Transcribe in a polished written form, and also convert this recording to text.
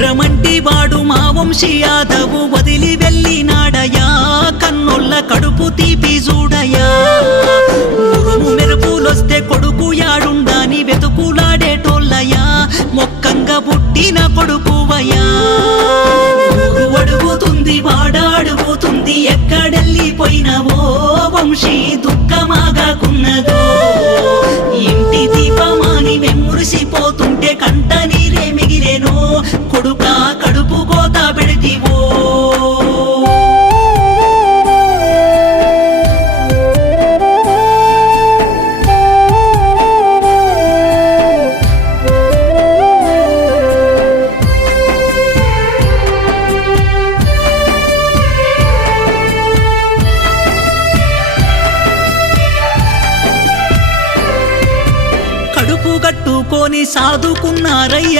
వజ్రమంటి వాడు మా వంశీ యాదవు వదిలి వెళ్ళినాడయా కన్నొల్ల కడుపు తీపి చూడయా ఉరుము మెరుపులొస్తే కొడుకు యాడుండాని వెతుకులాడేటోళ్ళయా మొక్కంగా పుట్టిన కొడుకువయా ఊరు అడుగుతుంది వాడాడుగుతుంది ఎక్కడెళ్ళిపోయినవో వంశీ దుఃఖమాగాకున్నదో ఇంటి దీపమాని వెమ్మురిసిపోతుంటే కంట నీరే మిగిలేనో కొడుకా కడుపు కోత పెడితివో కడుపు కట్టుకొని సాదుకున్నారయ్య